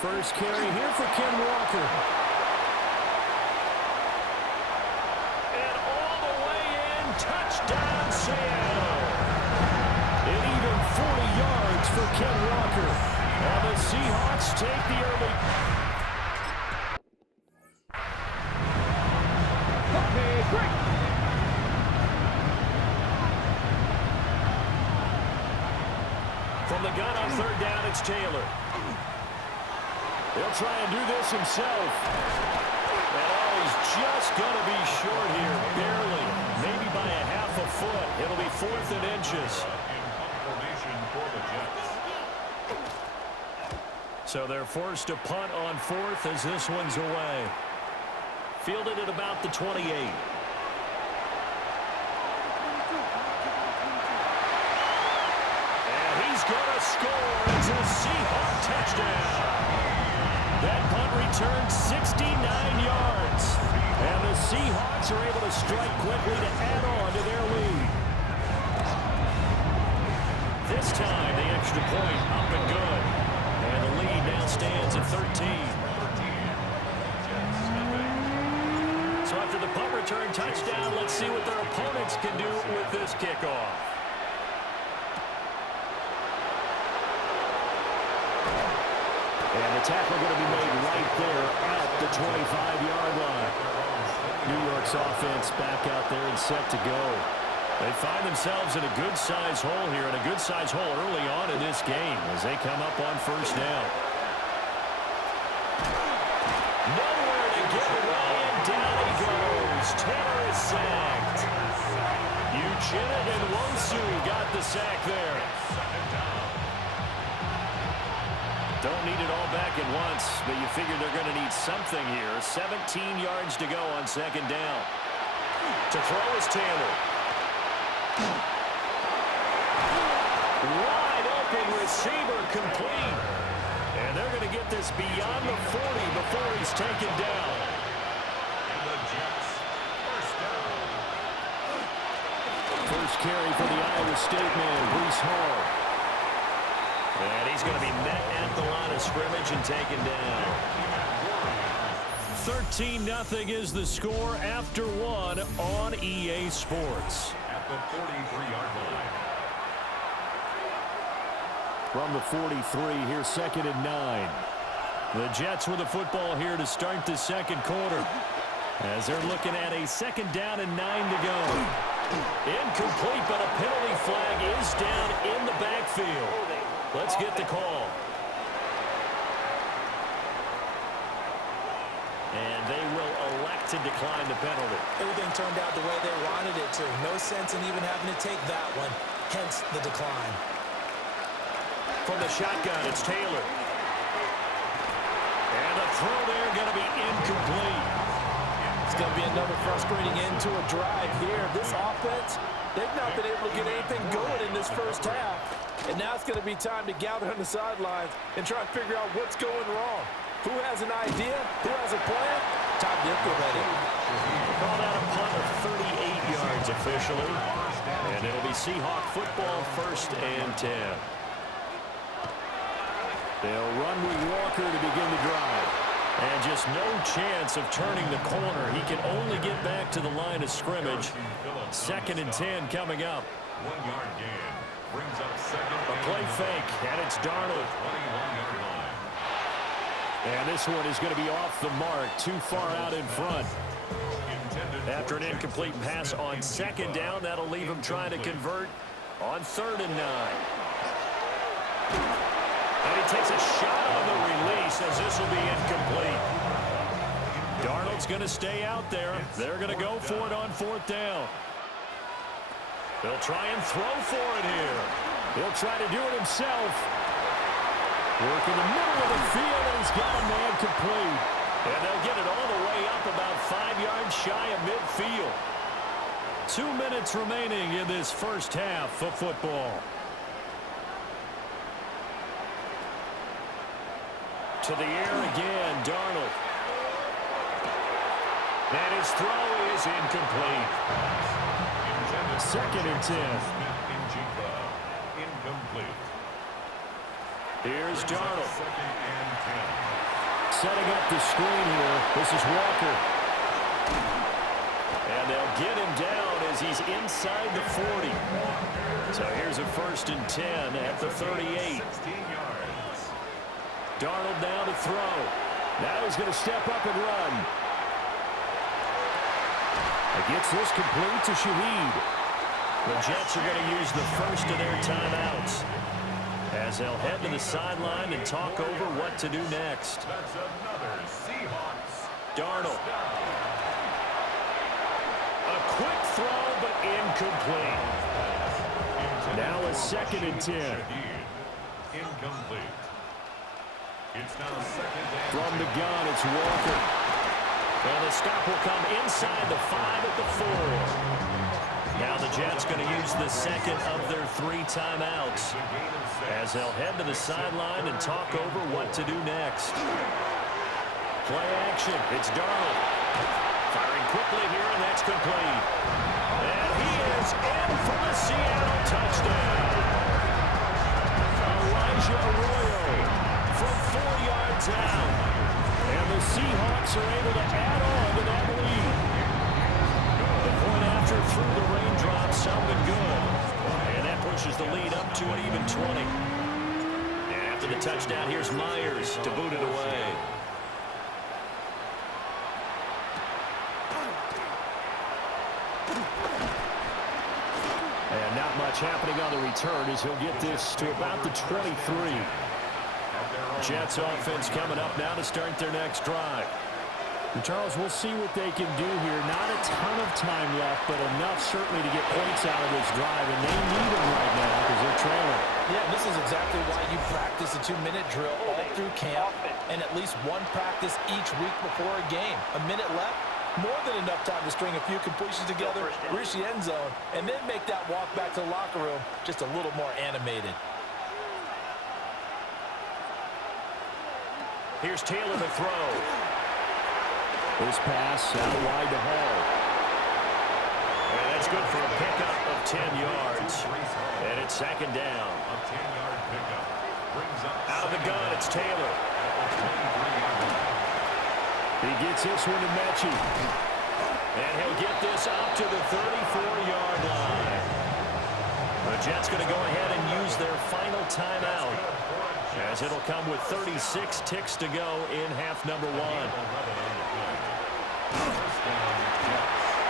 First carry here for Ken Walker. And all the way in, touchdown Seattle. And even 40 yards for Ken Walker. And the Seahawks take the early. Okay, great. From the gun on third down, it's Taylor. He'll try and do this himself. And he's just going to be short here, barely. Maybe by a half a foot. It'll be 4th and inches. So they're forced to punt on 4th as this one's away. Fielded at about the 28. And he's going to score. It's a Seahawk touchdown. That punt returned 69 yards. And the Seahawks are able to strike quickly to add on to their lead. This time, the extra point up and good. And the lead now stands at 13. So after the punt return touchdown, let's see what their opponents can do with this kickoff. And the tackle going to be made right there at the 25-yard line. New York's offense back out there and set to go. They find themselves in a good-sized hole here, and a good-sized hole early on in this game as they come up on first down. Nowhere to get away, and down he goes. Taylor is sacked. Uchenna and Wosu got the sack there. Don't need it all back at once, but you figure they're going to need something here. 17 yards to go on second down. To throw is Taylor. Wide open receiver complete. And they're going to get this beyond the 40 before he's taken down. First carry for the Iowa State man, Breece Hall. And he's going to be met at the line of scrimmage and taken down. 13-0 is the score after one on EA Sports. At the 43-yard line. From the 43, here's 2nd and 9. The Jets with the football here to start the second quarter. As they're looking at a 2nd down and 9 to go. Incomplete, but a penalty flag is down in the backfield. Let's get the call. And they will elect to decline the penalty. Everything turned out the way they wanted it to. No sense in even having to take that one, hence the decline. From the shotgun, it's Taylor. And the throw there going to be incomplete. It's going to be another frustrating end to a drive here. This offense, they've not been able to get anything going in this first half. And now it's going to be time to gather on the sidelines and try and figure out what's going wrong. Who has an idea? Who has a plan? Time to implement it. Called out a punt of 38 yards officially. And it'll be Seahawk football, 1st and 10. They'll run with Walker to begin the drive. And just no chance of turning the corner. He can only get back to the line of scrimmage. 2nd and 10 coming up. 1-yard gain. Brings up 2nd. A play fake, and it's Darnold. 21-yard line. And this one is going to be off the mark, too far out in front. After an incomplete pass on 2nd down, that'll leave him trying to convert on 3rd and 9. And he takes a shot on the release as this will be incomplete. Darnold's going to stay out there. They're going to go for it on 4th down. They'll try and throw for it here. He'll try to do it himself. Work in the middle of the field, and he's got a man complete. And they'll get it all the way up about 5 yards shy of midfield. 2 minutes remaining in this first half of football. To the air again, Darnold. And his throw is incomplete. 2nd and 10. Incomplete. Here's Darnold. 2nd and 10. setting up the screen here. This is Walker. And they'll get him down as he's inside the 40. So here's a 1st and 10 at the 38. Darnold now to throw. Now he's going to step up and run. He gets this complete to Shaheed. The Jets are going to use the first of their timeouts as they'll head to the sideline and talk over what to do next. That's another Seahawks. Darnold. A quick throw, but incomplete. Now a 2nd and 10. Incomplete. It's now 2nd and From the gun, it's Walker. And the stop will come inside the 5 at the 4. Now the Jets going to use the 2nd of their 3 timeouts as they'll head to the sideline and talk over what to do next. Play action. It's Darnold. Firing quickly here, and that's complete. And he is in for the Seattle touchdown. Elijah Arroyo from 4 yards out. And the Seahawks are able to add on to that lead. The point after through the raindrops sounded good. And that pushes the lead up to an even 20. And after the touchdown, here's Myers to boot it away. And not much happening on the return as he'll get this to about the 23. Jets offense coming up now to start their next drive. And Charles, we'll see what they can do here. Not a ton of time left, but enough certainly to get points out of this drive, and they need them right now because they're trailing. Yeah, this is exactly why you practice a 2-minute drill all through camp and at least one practice each week before a game. A minute left, more than enough time to string a few completions together, reach the end zone, and then make that walk back to the locker room just a little more animated. Here's Taylor to throw. This pass out wide to Hall. And that's good for a pickup of 10 yards. And it's 2nd down. a 10-yard pickup. Brings up Out of the gun, it's Taylor. He gets this one to Mechie. And he'll get this up to the 34-yard line. The Jets going to go ahead and use their final timeout, as it'll come with 36 ticks to go in half number 1.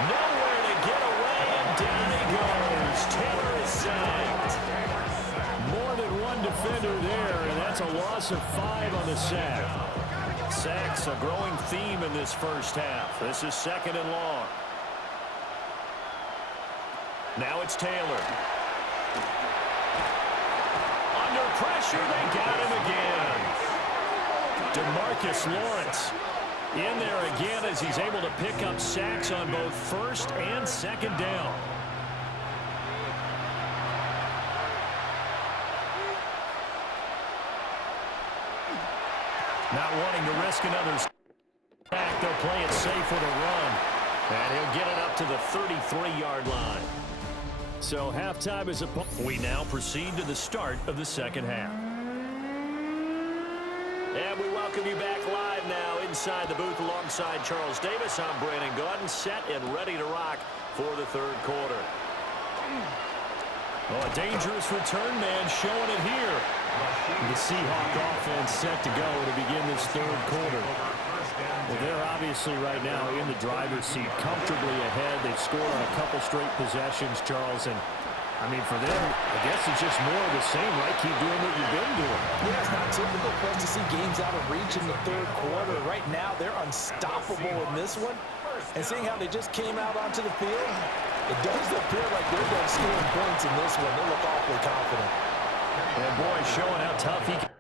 Nowhere to get away, and down he goes. Taylor is sacked. More than one defender there, and that's a loss of 5 on the sack. Sacks a growing theme in this first half. This is 2nd and long. Now it's Taylor. Under pressure, they got him again. DeMarcus Lawrence in there again as he's able to pick up sacks on both 1st and 2nd down. Not wanting to risk another sack, they'll play it safe with a run. And he'll get it up to the 33-yard line. So halftime is upon. We now proceed to the start of the 2nd half. And we welcome you back live now inside the booth alongside Charles Davis. I'm Brandon Gaudin, set and ready to rock for the 3rd quarter. Oh, a dangerous return man showing it here. The Seahawk offense set to go to begin this 3rd quarter. Well, they're obviously right now in the driver's seat, comfortably ahead. They've scored on a couple straight possessions, Charles, and I mean, for them, I guess it's just more of the same, right? Keep doing what you've been doing. Yeah, it's not typical for us to see games out of reach in the 3rd quarter. Right now, they're unstoppable in this one. And seeing how they just came out onto the field, it does appear like they're done scoring points in this one. They look awfully confident. And boy, showing how tough he can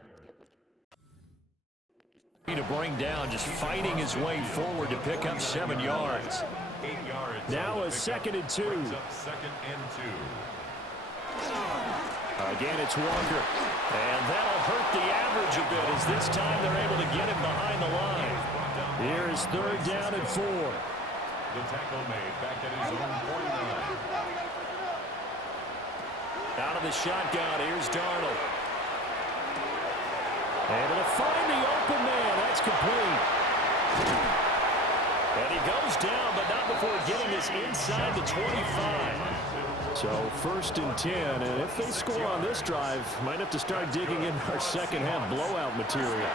be to bring down, just fighting his way forward to pick up 7 yards. 8 yards. Now a 2nd and 2. Brings up 2nd and 2. Again, it's Walker. And that'll hurt the average a bit as this time they're able to get him behind the line. Here is 3rd down and 4. The tackle made back at his own 49. Out of the shotgun, here's Darnold. Able to find the open man. That's It's complete. And he goes down, but not before getting this inside the 25. So 1st and 10, and if they score on this drive, might have to start digging in our second half blowout material.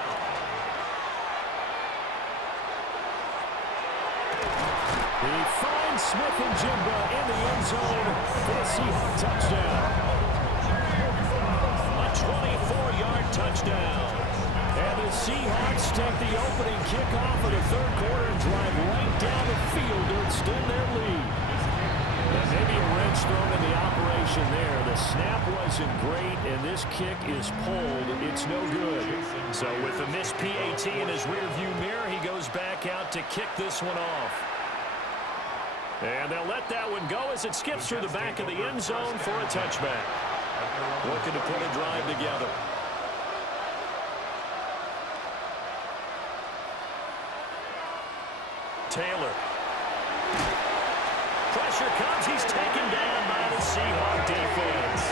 He finds Smith and Jimba in the end zone for the Seahawk touchdown. A 24-yard touchdown. And the Seahawks take the opening kickoff of the 3rd quarter and drive right down the field to extend their lead. And maybe a wrench thrown in the operation there. The snap wasn't great, and this kick is pulled. It's no good. So with a missed PAT in his rearview mirror, he goes back out to kick this one off. And they'll let that one go as it skips through the back of the end zone for a touchback. Looking to put a drive together. Taylor. Pressure comes. He's taken down by the Seahawk defense.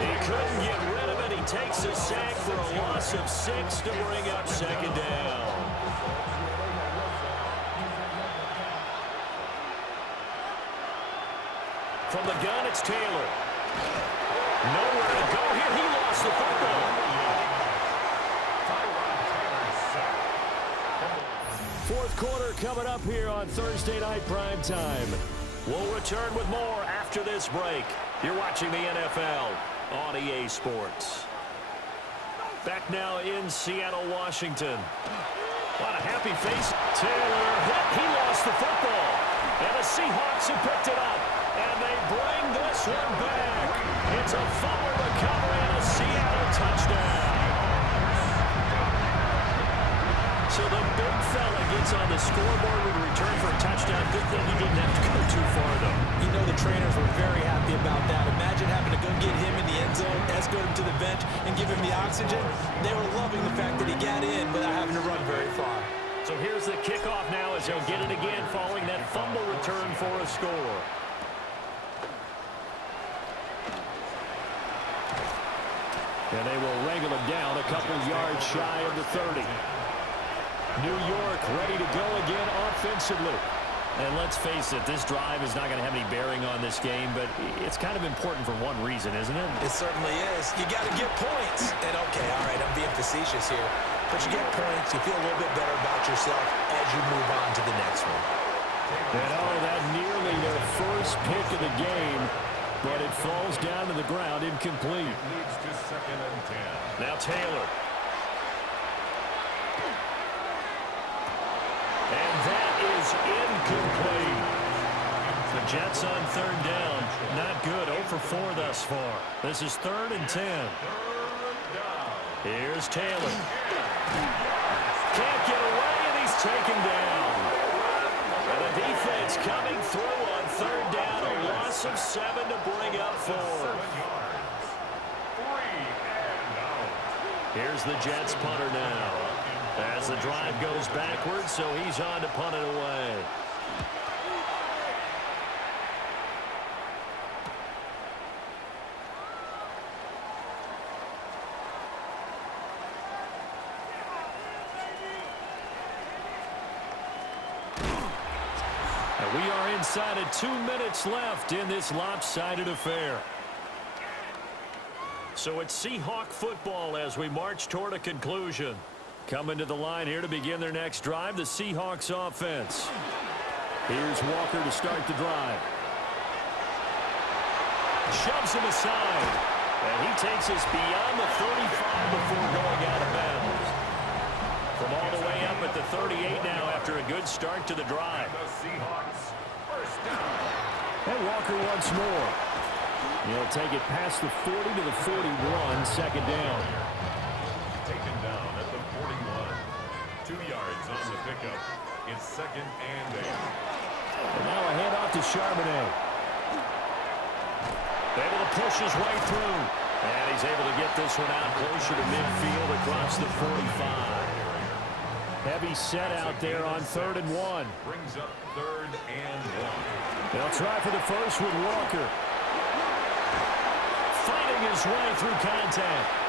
He couldn't get rid of it. He takes a sack for a loss of 6 to bring up 2nd down. From the gun, it's Taylor. Nowhere to go here. He lost the football. 4th quarter coming up here on Thursday Night Prime Time. We'll return with more after this break. You're watching the NFL on EA Sports. Back now in Seattle, Washington. What a happy face. Taylor hit. He lost the football. And the Seahawks have picked it up. And they bring this one back. It's a fumble recovery and a Seattle touchdown. So the big fella gets on the scoreboard with a return for a touchdown. Good thing he didn't have to go too far, though. You know the trainers were very happy about that. Imagine having to go get him in the end zone, escort him to the bench, and give him the oxygen. They were loving the fact that he got in without having to run very far. So here's the kickoff now as he'll get it again following that fumble return for a score. And they will wrangle him down a couple yards shy of the 30. New York ready to go again offensively. And let's face it, this drive is not going to have any bearing on this game, but it's kind of important for one reason, isn't it? It certainly is. You got to get points. And okay, all right, I'm being facetious here. But you get points, you feel a little bit better about yourself as you move on to the next one. And that nearly their first pick of the game, but it falls down to the ground incomplete. Leads to 2nd and 10. Now Taylor. And that is incomplete. The Jets on 3rd down. Not good. 0 for 4 thus far. This is 3rd and 10. Here's Taylor. Can't get away, and he's taken down. And the defense coming through on 3rd down. A loss of 7 to bring up 4. Here's the Jets punter now. As the drive goes backwards, so he's on to punt it away. And we are inside of 2 minutes left in this lopsided affair. So it's Seahawk football as we march toward a conclusion. Coming to the line here to begin their next drive, the Seahawks offense. Here's Walker to start the drive. Shoves him aside. And he takes us beyond the 35 before going out of bounds. From all the way up at the 38 now after a good start to the drive. The Seahawks, 1st down. And Walker once more. He'll take it past the 40 to the 41, 2nd down. Taken down at the 41. 2 yards on the pickup. It's 2nd and 8. And now a handoff to Charbonnet. Able to push his way through. And he's able to get this one out closer to midfield across the 45. Heavy set out there on 3rd and 1. Brings up 3rd and 1. They'll try for the first with Walker. Fighting his way through contact.